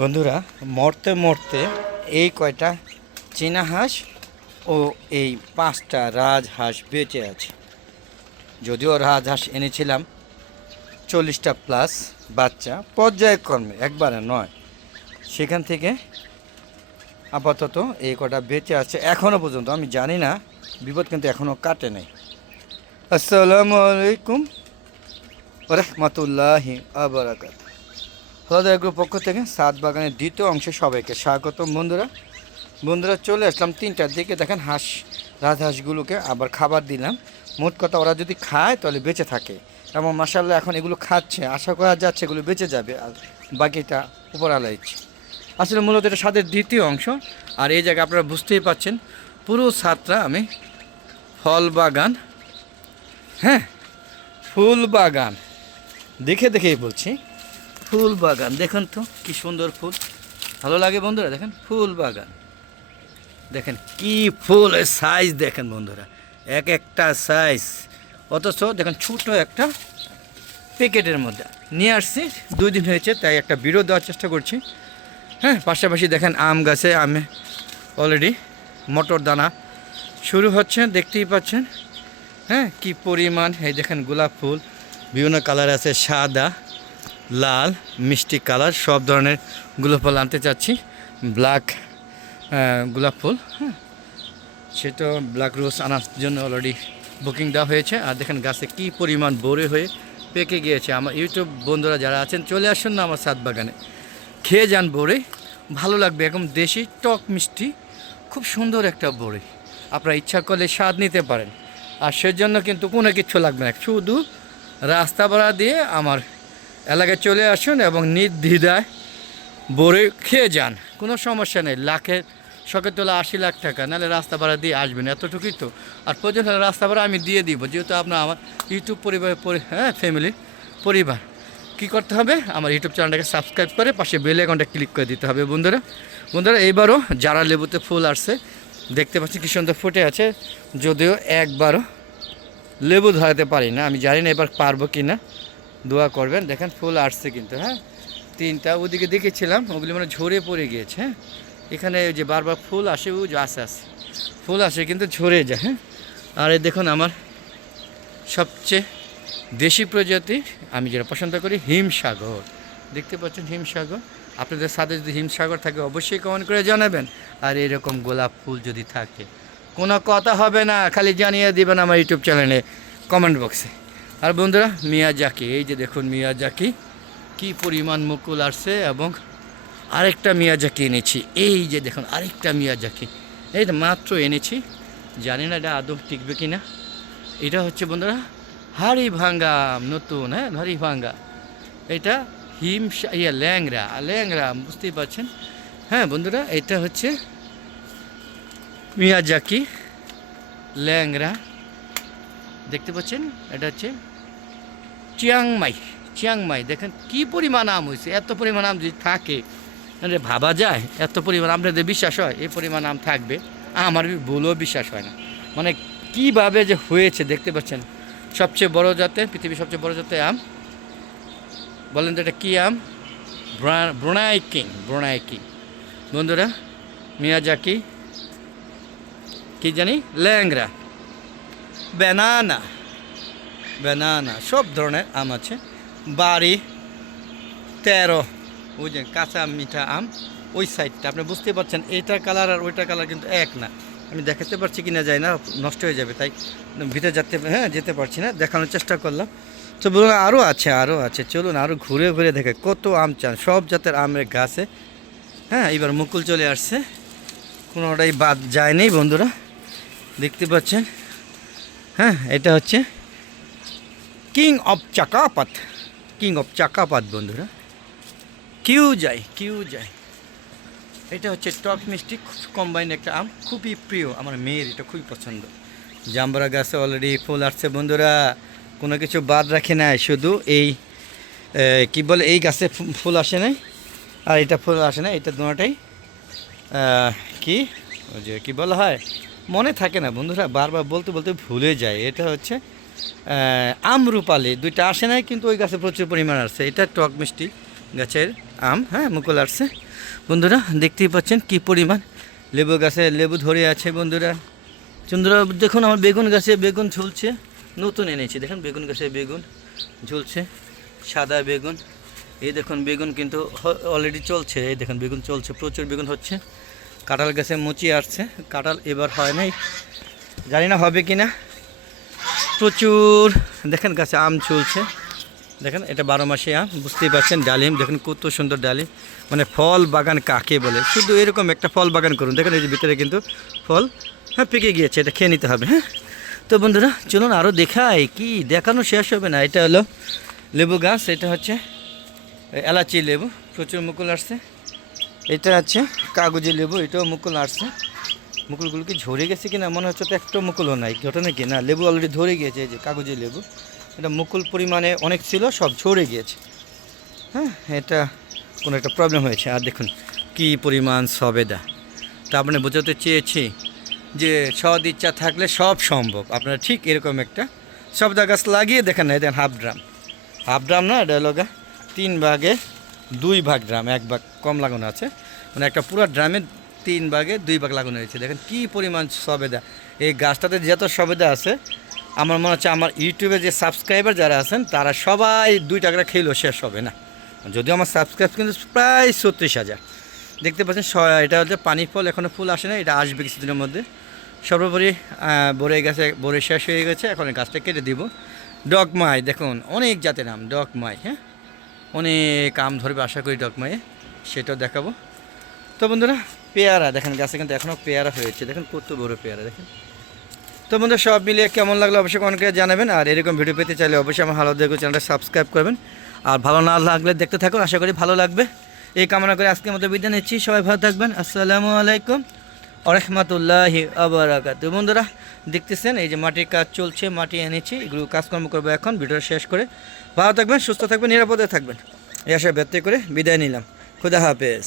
বন্ধুরা, মরতে মরতে এই কয়টা চীনা হাঁস ও এই 5টা রাজহাঁস বেঁচে আছে। যদিও রাজহাঁস এনেছিলাম 40টা প্লাস বাচ্চা, পর্যায়ক্রমে একবারে নয়। সেখান থেকে আপাতত এই কটা বেঁচে আছে এখনও পর্যন্ত। আমি জানি না, বিপদ কিন্তু এখনও কাটে নাই। আসসালামু আলাইকুম রহমতুল্লাহি আবরাকাত। হলদা গ্রুপ পক্ষ থেকে সাত বাগানের দ্বিতীয় অংশে সবাইকে স্বাগতম। বন্ধুরা চলে আসলাম 3টার দিকে। দেখেন রাজহাঁসগুলোকে আবার খাবার দিলাম। মোট কথা ওরা যদি খায় তাহলে বেঁচে থাকে, এবং মাশাআল্লাহ এখন এগুলো খাচ্ছে। আশা করা যাচ্ছে এগুলো বেঁচে যাবে, আর বাকিটা উপরওয়ালা ইচ্ছে। আসলে মূলত এটা স্বাদের দ্বিতীয় অংশ। আর এই জায়গায় আপনারা বুঝতেই পাচ্ছেন পুরো ছাদটা আমি ফল বাগান, হ্যাঁ ফুল বাগান, দেখেই বলছি ফুল বাগান। দেখুন তো কি সুন্দর ফুল, ভালো লাগে বন্ধুরা। দেখেন ফুল বাগান, দেখেন কি ফুলের সাইজ দেখেন বন্ধুরা, এক একটা সাইজ। অথচ দেখেন ছোট একটা প্যাকেটের মধ্যে নিয়ে আসছি, 2 দিন হয়েছে, তাই একটা ভিডিও দেওয়ার চেষ্টা করছি। হ্যাঁ, পাশাপাশি দেখেন আম গাছে আমে অলরেডি মটর দানা শুরু হচ্ছে, দেখতেই পাচ্ছেন। হ্যাঁ, কি পরিমাণ। এই দেখেন গোলাপ ফুল বিভিন্ন কালার আছে, সাদা, লাল, মিষ্টি কালার, সব ধরনের গোলাপ ফুল আনতে চাচ্ছি। ব্ল্যাক গোলাপ ফুল, হ্যাঁ সেটা ব্ল্যাক রোজ আনার জন্য অলরেডি বুকিং দেওয়া হয়েছে। আর দেখেন গাছে কি পরিমাণ বড়ে হয়ে পেকে গিয়েছে। আমার ইউটিউব বন্ধুরা যারা আছেন চলে আসুন না আমার ছাদ বাগানে, খেয়ে যান বড়ে, ভালো লাগবে। একদম দেশি টক মিষ্টি, খুব সুন্দর একটা বড়ে। আপনারা ইচ্ছা করলে স্বাদ নিতে পারেন। আর সেজন্য কিন্তু কোনো কিচ্ছু লাগবে না, শুধু রাস্তা ভাড়া দিয়ে আমার এলাকায় চলে আসুন এবং নির্দ্বিধায় বড়ে খেয়ে যান, কোনো সমস্যা নেই। শখের তোলা 80 লাখ টাকা, নাহলে রাস্তা ভাড়া দিয়ে আসবেন, এতটুকুই তো। আর প্রয়োজন হলে রাস্তা ভাড়া আমি দিয়ে দিব, যেহেতু আপনার আমার ইউটিউব ফ্যামিলির পরিবার। কী করতে হবে, আমার ইউটিউব চ্যানেলটাকে সাবস্ক্রাইব করে পাশে বেল আইকনটা ক্লিক করে দিতে হবে। বন্ধুরা এইবারও যারা লেবুতে ফুল আসছে দেখতে পাচ্ছি কি সুন্দর ফুটে আছে, যদিও একবারও লেবু ধরাতে পারি না। আমি জানি না এবার পারবো কি না, দোয়া করবেন। দেখেন ফুল আসছে কিন্তু, হ্যাঁ 3টা ওদিকে দেখেছিলাম, ওগুলি মানে ঝরে পড়ে গিয়েছে। হ্যাঁ, এখানে যে বারবার ফুল আসে, ও যে আসে ফুল আসে কিন্তু ঝরে যায়। হ্যাঁ, আর এই দেখুন আমার সবচেয়ে দেশি প্রজাতি আমি যেটা পছন্দ করি, হিমসাগর। দেখতে পাচ্ছেন হিমসাগর। আপনাদের সাথে যদি হিমসাগর থাকে অবশ্যই কমেন্ট করে জানাবেন। আর এরকম গোলাপ ফুল যদি থাকে, কোনো কথা হবে না, খালি জানিয়ে দিবেন আমার ইউটিউব চ্যানেলে কমেন্ট বক্সে। আর বন্ধুরা মিয়াজাকি, এই যে দেখুন মিয়াজাকি কি পরিমাণ মুকুল আসছে। এবং আরেকটা মিয়াজাকি এনেছি, এই যে দেখুন আরেকটা মিয়াজাকি, এই তো মাত্র এনেছি, জানি না এটা আদৌ টিকবে কি না। এটা হচ্ছে বন্ধুরা হাড়ি ভাঙ্গা, নতুন, হ্যাঁ হাড়ি ভাঙ্গা। এটা ল্যাংরা বুঝতেই পারছেন। হ্যাঁ বন্ধুরা, এটা হচ্ছে মিয়াজাকি ল্যাংরা, দেখতে পাচ্ছেন। এটা হচ্ছে চিয়াংমাই। দেখেন কি পরিমাণ আম হয়েছে। এত পরিমাণ আম যদি থাকে, মানে ভাবা যায় এত পরিমাণ। আপনাদের বিশ্বাস হয় এই পরিমাণ আম থাকবে? আমার ভুলও বিশ্বাস হয় না, মানে কিভাবে যে হয়েছে। দেখতে পাচ্ছেন সবচেয়ে বড় জাতের, পৃথিবীর সবচেয়ে বড় জাতের আম। বলেন তো এটা কী আম? Brunei king. বন্ধুরা মিয়াজাকি, কি জানি, ল্যাংরা, ব্যানানা, সব ধরনের আম আছে। বাড়ি 13, ওই যে কাঁচা মিঠা আম, ওই সাইডটা আপনি বুঝতে পারছেন। এইটার কালার আর ওইটার কালার কিন্তু এক না। আমি দেখাতে পারছি কি না যায় না, নষ্ট হয়ে যাবে, তাই ভিতরে যেতে পারছি না, দেখানোর চেষ্টা করলাম। তো বলুন আরও আছে, চলুন আরও ঘুরে দেখে কত আম চান, সব জাতের আমের গাছে। হ্যাঁ, এবার মুকুল চলে আসছে, কোনোটাই বাদ যায়নি বন্ধুরা, দেখতে পাচ্ছেন। হ্যাঁ, এটা হচ্ছে কিং অফ চাকাপাত বন্ধুরা। কিউ যায়। এটা হচ্ছে টক মিষ্টি কম্বাইন একটা আম, খুবই প্রিয় আমার মেয়ের, এটা খুবই পছন্দ। জাম্বরা গাছে অলরেডি ফুল আসছে বন্ধুরা, কোনো কিছু বাদ রাখে নাই। শুধু এই কি বলে, এই গাছে ফুল আসে নাই, আর এটা ফুল আসে না। এটা দুটাই কি, ওই যে কী বলা হয়, মনে থাকে না বন্ধুরা, বারবার বলতে ভুলে যায়। এটা হচ্ছে আমরুপালি, 2টা আসে নাই, কিন্তু ওই গাছে প্রচুর পরিমাণ আসছে। এটা টক মিষ্টি গাছের আম, হ্যাঁ মুকুল আসছে বন্ধুরা। দেখতেই পাচ্ছেন কি পরিমাণ লেবু গাছে লেবু ধরে আছে বন্ধুরা। চন্দ্রা দেখুন আমার বেগুন গাছে বেগুন ঝুলছে, নতুন এনেছি দেখুন বেগুন গাছে বেগুন ঝুলছে, সাদা বেগুন। এই দেখুন বেগুন কিন্তু অলরেডি চলছে, এই দেখুন বেগুন চলছে, প্রচুর বেগুন হচ্ছে। কাঁঠাল গাছে মুচি আসছে, কাঁঠাল এবার হয় নাই, জানি না হবে কি না। প্রচুর দেখেন গাছে আম চলছে, দেখেন এটা 12 মাসে আম, বুঝতেই পারছেন। ডালিম দেখেন কত সুন্দর ডালিম, মানে ফল বাগান কাকে বলে, শুধু এরকম একটা ফল বাগান করুন। দেখেন এই যে ভিতরে কিন্তু ফল হ্যাঁ পেকে গিয়েছে, এটা খেয়ে নিতে হবে। হ্যাঁ তো বন্ধুরা চলুন আরও দেখাই, কি দেখানো শেষ হবে না। এটা হলো লেবু গাছ, এটা হচ্ছে এলাচি লেবু, প্রচুর মুকুল আসছে। এটা আছে কাগজি লেবু, এটাও মুকুল আসছে। মুকুলগুলো কি ঝরে গেছে কিনা মনে হচ্ছে, তো একটা মুকুলও নাই, ঘটনা কি না, লেবু অলরেডি ধরে গিয়েছে। এই যে কাগজি লেবু, এটা মুকুল পরিমাণে অনেক ছিল, সব ঝরে গিয়েছে। হ্যাঁ এটা কোনো একটা প্রবলেম হয়েছে। আর দেখুন কি পরিমাণ সবেদা, তা আপনি বোঝাতে চেয়েছি যে সৎ ইচ্ছা থাকলে সব সম্ভব। আপনারা ঠিক এরকম একটা সবেদা গাছ লাগিয়ে দেখেন না, দেখেন হাফ ড্রাম না, এটা হলো 3 ভাগে 2 ভাগ ড্রাম, 1 ভাগ কম লাগানো আছে, মানে একটা পুরো ড্রামে 3 ভাগে 2 ভাগ লাগানো হয়েছে। দেখেন কি পরিমাণ সবেদা, এই গাছটাতে যত সবেদা আছে আমার মনে হচ্ছে আমার ইউটিউবে যে সাবস্ক্রাইবার যারা আছেন তারা সবাই 2 টাকা খেলেও শেষ হবে না। যদিও আমার সাবস্ক্রাইব কিন্তু প্রায় 36,000। দেখতে পাচ্ছেন এটা হচ্ছে পানি ফল, এখনও ফুল আসে না, এটা আসবে কিছুদিনের মধ্যে। সর্বোপরি বরে গেছে, বরে শেষ হয়ে গেছে, এখন গাছটা কেটে দিব। ডগমাই দেখুন অনেক জাতের আম, ডগমাই, হ্যাঁ অনেক আম ধরবে আশা করি ডগমাইয়ে, সেটাও দেখাবো। তো বন্ধুরা পেয়ারা দেখেন গাছে কিন্তু এখনও পেয়ারা হয়েছে, দেখেন কত বড় পেয়ারা দেখেন। তো বন্ধুরা সব মিলিয়ে কেমন লাগলো অবশ্যই কমেন্ট করে জানাবেন। আর এরকম ভিডিও পেতে চাইলে অবশ্যই আমার হালো দেখো চ্যানেলটা সাবস্ক্রাইব করবেন। আর ভালো না লাগলে দেখতে থাকুন, আশা করি ভালো লাগবে। এই কামনা করে আজকের মতো বিদায় নিচ্ছি, সবাই ভালো থাকবেন। আসসালামু আলাইকুম ওয়া রাহমাতুল্লাহি ওয়া বারাকাতুহু। বন্ধুরা দেখতেছেন এই যে মাটির কাজ চলছে, মাটি এনেছি, এগুলো কাজকর্ম করবো এখন ভিডিওটা শেষ করে। ভালো থাকবেন, সুস্থ থাকবেন, নিরাপদে থাকবেন, এই আশা ব্যক্ত করে বিদায় নিলাম। খুদা হাফেজ।